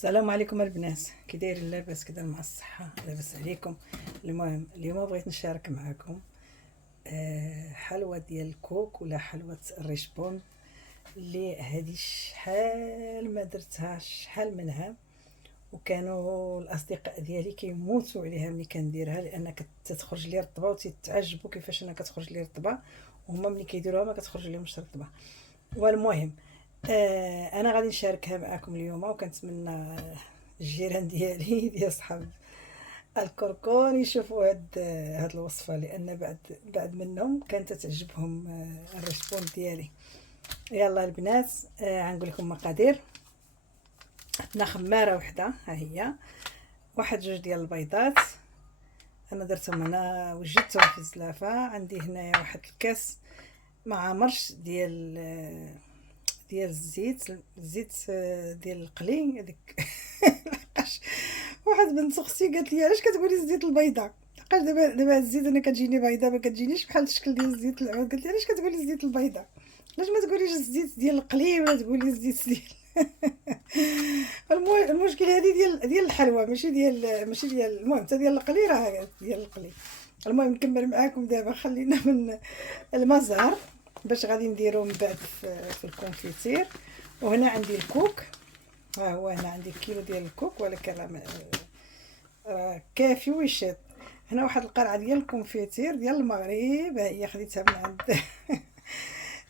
السلام عليكم البنات، كي دايرين؟ لاباس كده مع الصحه؟ لاباس عليكم؟ المهم اليوم بغيت نشارك معكم حلوه ديال الكوك ولا حلوه الريشبون اللي هذه شحال ما درتها، شحال منها، وكانوا الاصدقاء ديالي كيموتوا عليها ملي كنديرها، لان كتخرج لي رطبه وتتعجبوا كيفاش انا كتخرج لي رطبه، وهما ملي كيديروها ما كتخرج لهمش رطبه. والمهم انا غادي نشاركها معكم اليوم، وكنتمنى الجيران ديالي ديال صحاب الكركون يشوفوا هاد الوصفه، لان بعد منهم كانت تعجبهم الريسبون ديالي. يلا البنات، غنقول لكم مقادير. عندنا خماره وحده، ها هي، واحد جوج ديال البيضات، انا درتهم هنا وجدتهم في الزلافه. عندي هنايا واحد الكاس مع مرش ديال الزيت ديال القلي هذيك. لحقاش واحد بنت اختي قالت لي علاش كتقولي الزيت البيضاء؟ لحقاش دابا الزيت انا كتجيني بيضاء، ما كتجينيش بحال الشكل ديال الزيت العود. قالت لي علاش كتقولي الزيت البيضاء؟ علاش ما تقوليش الزيت ديال القلي ولا تقولي الزيت ديال المشكل هذه ديال الحلوى، ماشي ديال المهم حتى ديال القلي، راه ديال القلي. المهم نكمل معاكم دابا، خلينا من المزهر باش غادي نديرو من بعد في الكونفيتير. وهنا عندي الكوك، ها هو هنا عندي كيلو ديال الكوك، ولكن راه كافي ويشط. هنا واحد القرعه ديال الكونفيتير ديال المغرب، ها هي خديتها من عند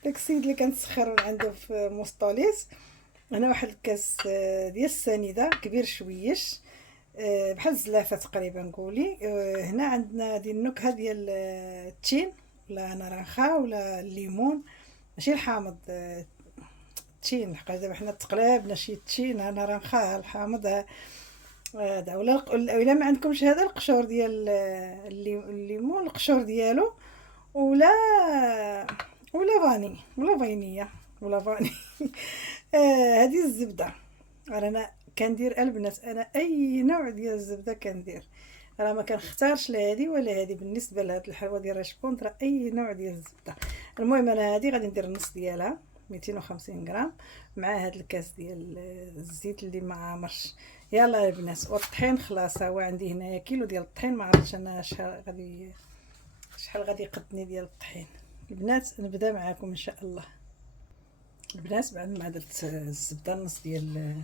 داك السيد اللي كنتسخر من عنده في موسطوليس. هنا واحد الكاس ديال السنيده كبير شويش، بحال الزلافه تقريبا قولي. هنا عندنا ديال النكهه ديال التين ولا نرنخا ولا الليمون، ماشي الحامض، التين، لحقاش دابا حنا تقلابنا شي التين، انا نرنخا الحامض هذا، ولا ما عندكمش هذا القشور ديال الليمون، القشور ديالو، ولا فاني ولا فانية ولا فاني. هذه الزبده، انا كندير البنات، انا اي نوع ديال الزبده كندير، راه ما كنختارش لا هذه ولا هذه. بالنسبه لهاد الحلوه ديال راشبونط راه اي نوع ديال الزبده. المهم انا هذه غادي ندير النص ديالها 250 غرام، مع هاد الكاس ديال الزيت اللي ما عمرش. يلا البنات، والطحين خلاص، هو عندي هنايا كيلو ديال الطحين، ما عرفتش انا شحال غادي يقدني ديال الطحين. البنات نبدا معاكم ان شاء الله. البنات بعد ما درت الزبده النص ديال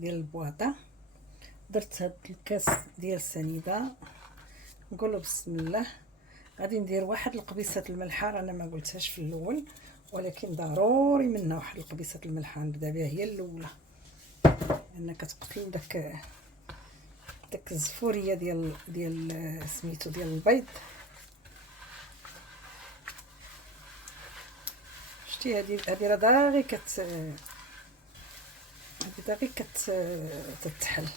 البواطه، درت هاد الكاس ديال السنيده، نقولوا بسم الله. غادي ندير واحد القبيصه الملحه، انا ما قلتهاش في الاول، ولكن ضروري منها واحد القبيصه الملحه نبدا بها هي الاولى، لان كتقتل داك الزفوريه ديال سميتو ديال البيض. شتي هذه راه داغي تتحل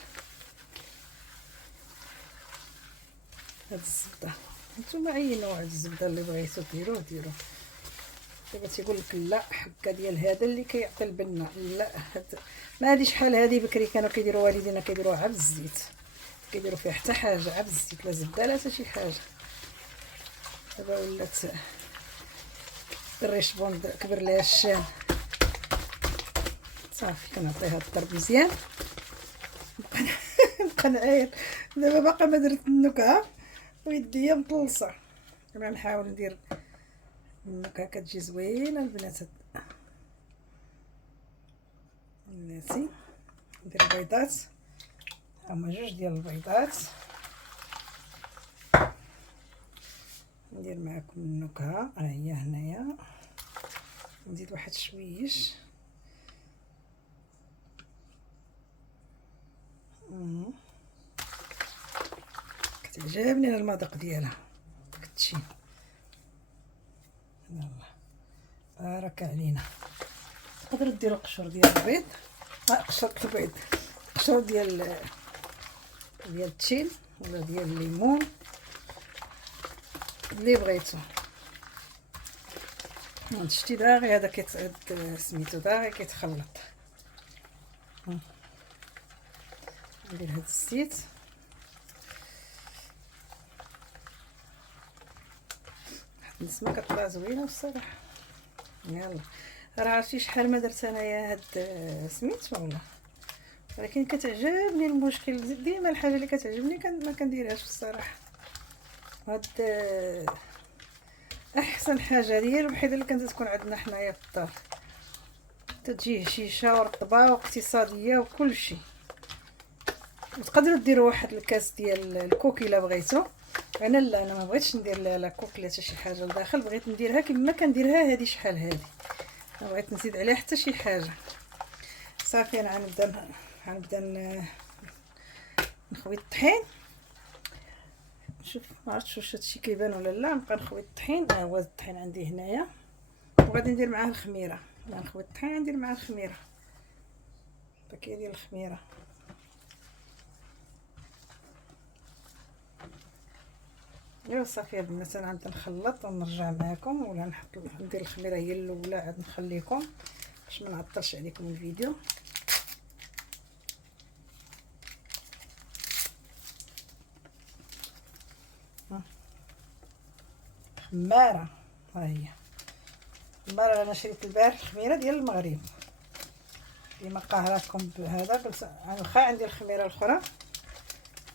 هاد الزبده. نتوما اي نوع الزبده اللي بغيتو ديروه. دابا تيقول لك لا حكه ديال هذا اللي كيعطي البنه، لا ما هادي شحال هادي بكري كانوا كيديروا والدينا، كيديروها عا بالزيت، كيديروا فيها حتى حاجه عا بالزيت، لا زبده لا حتى شي حاجه. دابا ولات الريشبون كبر ليها الشام، صافي كنعطيها الضرب مزيان. نبقى نعاير دابا، باقا ما درت النكهه ويديا مطلصه. انا نحاول ندير النكهه كتجي زوينه البنات. بلاتي ندير البيضات، هما جوج ديال البيضات، ندير معكم النكهه. ها هي هنايا، نزيد واحد شويش، كتعجبني انا المذاق ديالها كتشين. يلا بارك علينا. تقدروا ديروا قشور ديال البيض، قشور البيض، قشور ديال التين ولا ديال الليمون اللي بغيتو. شتي باغي هذا سميتو باغي كيتخلط. ندير هاد الزيت، النسمه كطلع زوينه بصراحه. يلا راه عرفتي شحال ما درت انايا هاد سميتو ولا ولكن كتعجبني المشكل ديما الحاجه اللي كتعجبني ما كنديرهاش الصراحه. هاد احسن حاجه هي الوحيده اللي كانت تكون عندنا حنايا في الدار، تجي هشيشه ورطبه واقتصاديه وكل شيء. وتقدروا ديروا واحد الكاس ديال الكوك الا بغيتو. انا لا، انا ما بغيتش ندير لا كوك لا حتى شي حاجه لداخل، بغيت نديرها كما كنديرها هذه شحال هذه، ما بغيت نزيد عليها حتى شي حاجه. صافي انا غنبدا نخوي الطحين. شوف ما عرفتش واش هادشي كيبان ولا لا. نبقى نخوي الطحين. هو الطحين عندي هنايا، وغادي ندير معاه الخميره. لا نخوي الطحين ندير معاه الخميره، باكيه ديال الخميره. ايوا صافي البنات، انا غنبدا نخلط ونرجع معكم، ولا ندير الخميره هي الاولى عاد نخليكم باش ما نعطلش عليكم الفيديو. خماره ها هي خماره. انا شريت البارح الخميره ديال المغرب كيما قاهراكم بهذا، بس واخا عندي الخميره الاخرى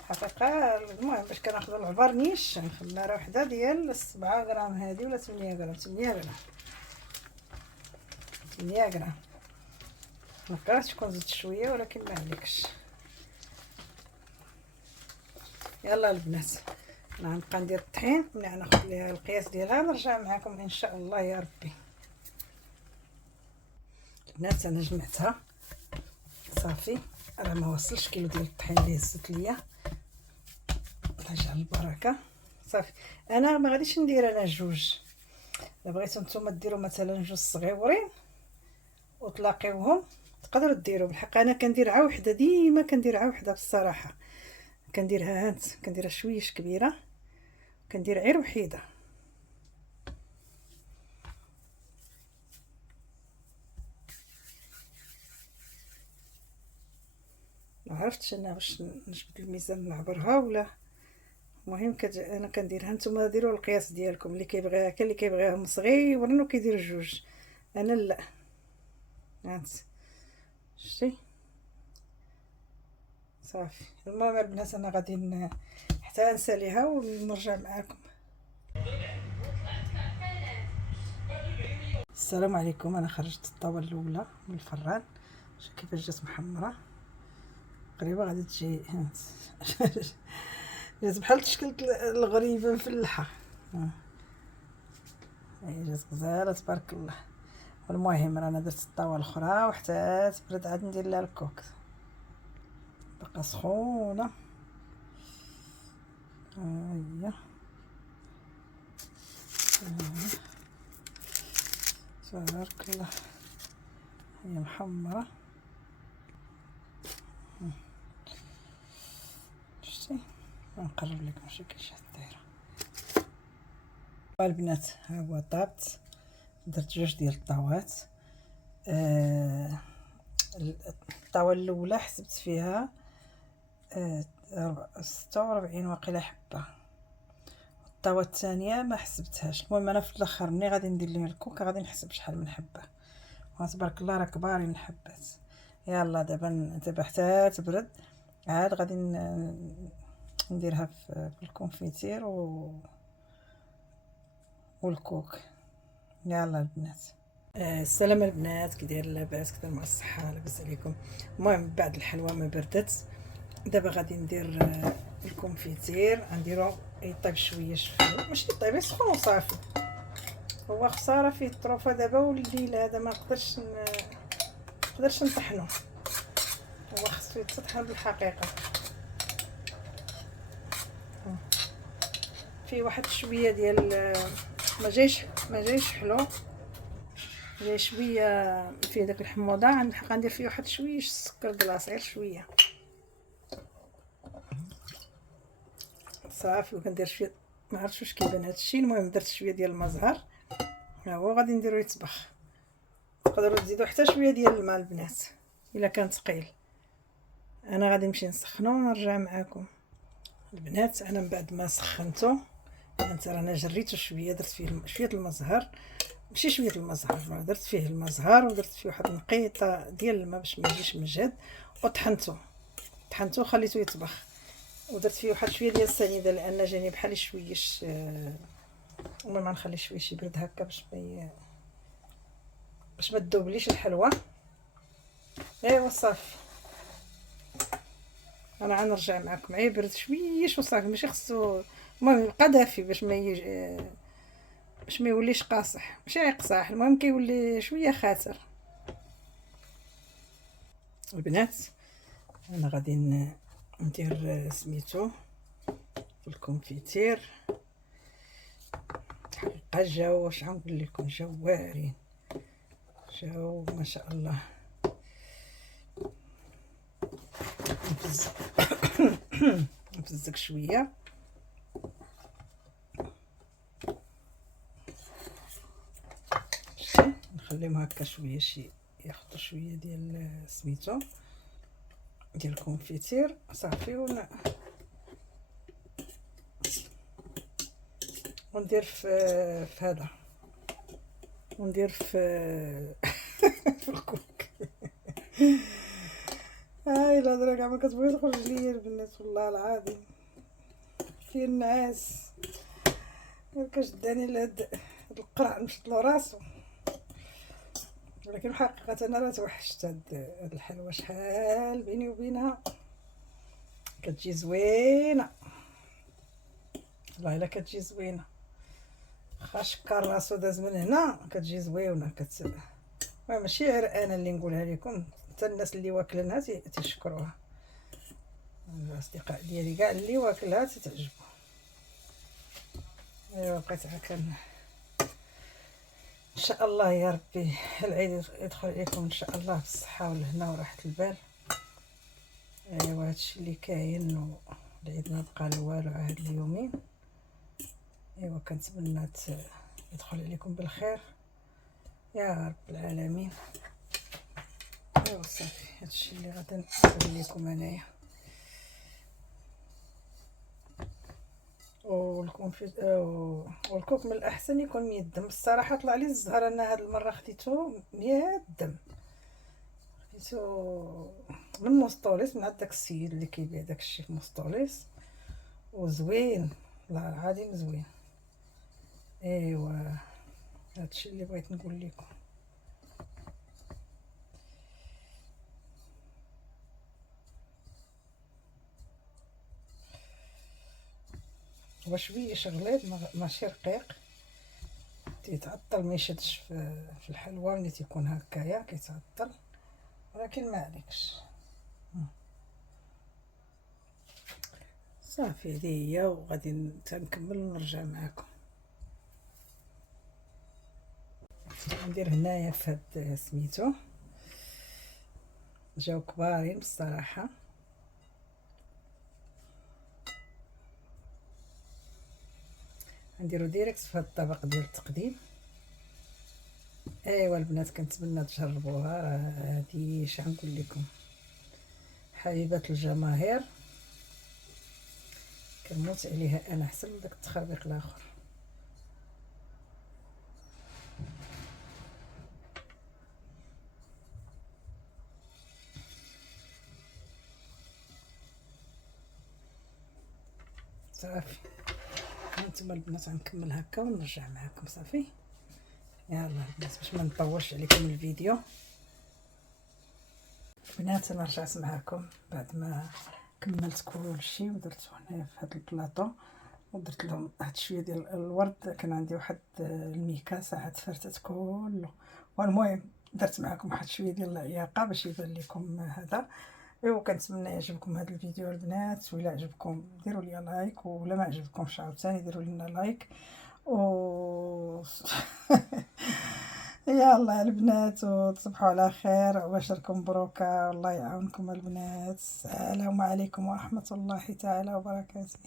حقيقه. المهم باش كناخذوا العبار نيشان، خماره وحده ديال 7 غرام هذه ولا 8 غرام 8 غرام 8 غرام. نقدر تكون زدت شويه ولكن ما عليكش. يلا البنات، انا غنبقى ندير الطحين. ملي غناخذ ليها القياس ديالها نرجع معكم ان شاء الله يا ربي. البنات انا جمعتها صافي، راه ما وصلش كيلو ديال الطحين اللي هزت ليا، يجعل البركه. صافي انا ما غاديش ندير انا جوج. الا بغيتو نتوما ديروا مثلا جوج صغيورين وتلاقيوهم تقدروا ديروا. بالحق انا كندير عا وحده، ديما كندير عا وحده بصراحه. كنديرها هانت، كنديرها شويش كبيره، كندير غير وحيده. ما عرفتش انا واش نجبد الميزان نعبرها ولا. المهم انا كنديرها. نتوما ديروا القياس ديالكم، اللي كيبغيها كاين اللي كيبغيهم صغيورين وكيدير جوج. انا لا. هانت شتي صافي. المهم البنات انا غادي حتى نساليها ونرجع معكم. السلام عليكم. انا خرجت الطاوه الاولى من الفران، شوف كيفاش جات محمره قريبه غادي تجي. هانت جات بحال تشكلت الغريبه مفلحه. هي جات غزاله تبارك الله. المهم رانا درت الطاوه الاخرى وحتى تبرد عاد ندير لها الكوك. بقى سخونه هي تبارك الله. هي محمره شتي. نقرب لكم شوف كيفاش دايره البنات. ها هو طابت، درت جوج ديال الطاوات. الطاوه الاولى حسبت فيها 46 واقيلا حبه، الطاوه الثانيه ما حسبتهاش. المهم انا في الاخر ملي غادي ندير ليها الكوك غادي نحسب شحال من حبه. تبارك الله راه كبارين الحبات. يلا دابا حتى تبرد عاد غادي نديرها في الكونفيتير والكوك. يلا البنات. السلام البنات، كي داير لاباس كدير مع الصحه لاباس عليكم. المهم بعد الحلوى ما بردت، دابا غادي ندير الكونفيتير. غنديرو يطيب شويه شويه، ماشي يطيب يسخن وصافي. هو خساره فيه الطروفه دابا والليل هذا ما نقدرش نطحنو. هو خصو يتطحن بالحقيقه. فيه واحد شويه ديال ما جايش حلو، جاي شويه فيه داك الحموضه. غندير فيه واحد شويش السكر كلاص، غير شويه صافي. وكندير شويه ما عرفتش واش كيبان هادشي. المهم درت شويه ديال المزهر، ها هو غادي نديرو يطبخ. تقدروا تزيدوا حتى شويه ديال الماء البنات الا كان ثقيل. انا غادي نمشي نسخنو ونرجع معكم البنات. انا من بعد ما سخنته انت رانا جريته شويه، درت فيه شويه المزهر ماشي شويه الماء زهر، درت فيه الماء زهر ودرت فيه واحد النقيطه ديال الماء باش ما يجيش مجهد، وطحنته خليته يطبخ، ودرت فيه واحد شويه ديال السنيده لان جاني بحال شويش. المهم غنخلي شويش يبرد هكا باش ما تذوبليش الحلوى. ايوا صافي، انا غنرجع معكم عي برد شويش وصافي، ماشي خصو، المهم يبقى دافي باش ما يوليش قاصح، ماشي يقصح، المهم كيولي شويه خاسر. البنات انا غادي ندير سميتو في الكونفيتير. حقا جاو، واش غنقول لكم، جاو واعرين، جاو ما شاء الله. نفزك شويه، نخليهم هكا شويه ياخذوا شويه ديال سميتو ديال الكونفيتير صافي. وندير في هذا، وندير في في الكوك. هاي الهضره كاع ما كتبغي تخرج ليا البنات، والله العظيم فين النعاس كشداني لهاد القرع مشط له راسو. ولكن حقيقه انا راه توحشت هاد الحلوى، شحال بيني وبينها كتجي زوينه، والله الا كتجي زوينه، واخا شكر راسو داز من هنا كتجي زوينه. ماشي غير انا اللي نقولها لكم، حتى الناس اللي واكلينها تيشكروها، الاصدقاء ديالي كاع اللي واكلها تتعجبو. ايوا بقيت كان ان شاء الله يا ربي العيد يدخل عليكم ان شاء الله بالصحه والهنا وراحه البال. ايوا هادشي اللي كاين، والعيد ما بقى له والو هاد اليومين. ايوا كنتمنى يدخل عليكم بالخير يا رب العالمين. ايوا صافي، هادشي اللي غادي نقول لكم انايا. والكوك من الاحسن يكون 100 دم. الصراحه طلع لي الزهر، انا هاد المره خديته 100 دم، خديته من مستوليس، من عند داك السيد اللي كيبيع داكشي في مستوليس، وزوين والله العظيم زوين. ايوا هادشي اللي بغيت نقول لكم. هو شويه شغلات ماشي رقيق، تيتعطل ما يشدش في الحلوى ملي تيكون هكايا كيتعطل، ولكن ما عليكش. صافي هذه هي، وغادي نكمل ونرجع معكم. ندير هنايا في هاد سميتو، جاو كبارين بصراحه. نديرو ديريكت في هاد الطبق ديال التقديم. ايوا البنات كنتمنى تجربوها، راه هادي اش غنقول لكم، حبيبات الجماهير، كنموت عليها انا احسن من داك التخربيق الاخر. صافي هانتوما البنات غنكمل هكا ونرجع معكم. صافي يلا البنات باش ما نطولش عليكم الفيديو. بنات انا رجعت معكم بعد ما كملت كلشي، ودرت هنا في هذا البلاطو، ودرت لهم واحد شويه ديال الورد. كان عندي واحد الميكا ساعه فرتت كله، والمهم درت معكم واحد شويه ديال العياقه باش يبان لكم هذا. ايوا كنتمنى يعجبكم هذا الفيديو البنات، وإلا عجبكم ديروا لي لايك، ولا ما عجبكمش عاوتاني ديروا لنا لايك يلا البنات، وتصبحوا على خير، وبشركم مبروكه، والله يعاونكم البنات. السلام عليكم ورحمه الله تعالى وبركاته.